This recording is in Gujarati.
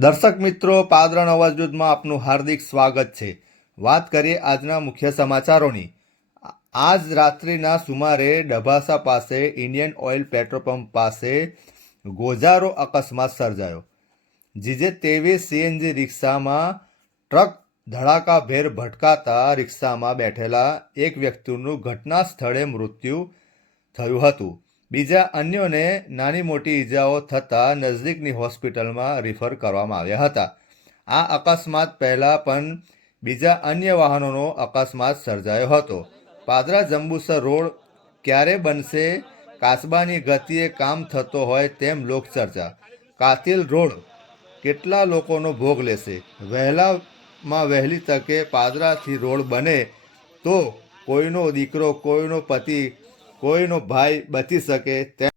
દર્શક મિત્રો, પાદરા નવા ન્યૂઝમાં આપનું હાર્દિક સ્વાગત છે। વાત કરીએ આજના મુખ્ય સમાચારોની। આજ રાત્રિના સુમારે ડભાસા પાસે ઇન્ડિયન ઓઇલ પેટ્રોલ પંપ પાસે ગોઝારો અકસ્માત સર્જાયો। જીજે 23 સીએનજી રિક્ષામાં ટ્રક ધડાકાભેર ભટકાતા રિક્ષામાં બેઠેલા એક વ્યક્તિનું ઘટના સ્થળે મૃત્યુ થયું હતું। બીજા અન્યોને નાની મોટી ઈજાઓ થતાં નજીકની હોસ્પિટલમાં રિફર કરવામાં આવ્યા હતા। આ અકસ્માત પહેલાં પણ બીજા અન્ય વાહનોનો અકસ્માત સર્જાયો હતો। પાદરા જંબુસર રોડ ક્યારે બનશે? કાચબાની ગતિએ કામ થતો હોય તેમ લોકચર્ચા। કાતિલ રોડ કેટલા લોકોનો ભોગ લેશે? વહેલામાં વહેલી તકે પાદરાથી રોડ બને તો કોઈનો દીકરો, કોઈનો પતિ, કોઈનો ભાઈ બચી શકે તેમ